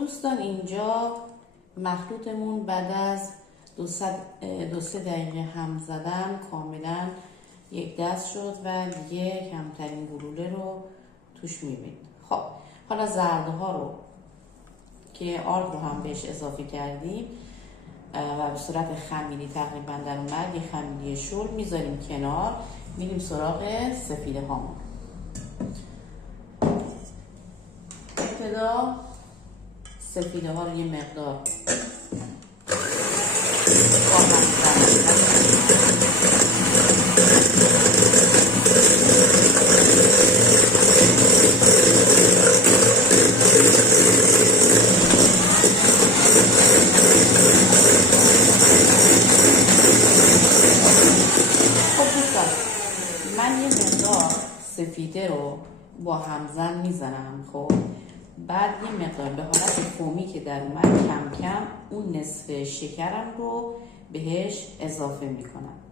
دوستان اینجا مخلوطمون بعد از 2-3 دقیقه هم زدن کاملا یک دست شد و دیگه کمترین گلوله رو توش میبینید. خب حالا زرده ها رو که آرد رو هم بهش اضافه کردیم و به صورت خمیری تقریبا در اومد، یه خمیری شل میذاریم کنار. میریم سراغ سفیده هامون. ابتدا سفیده ها رو یه مقدار من یه مقدار سفیده رو با همزن میزنم. خب بعد یه مقدار به حالت فومی که در اومد کم کم اون نصف شکرم رو بهش اضافه میکنم.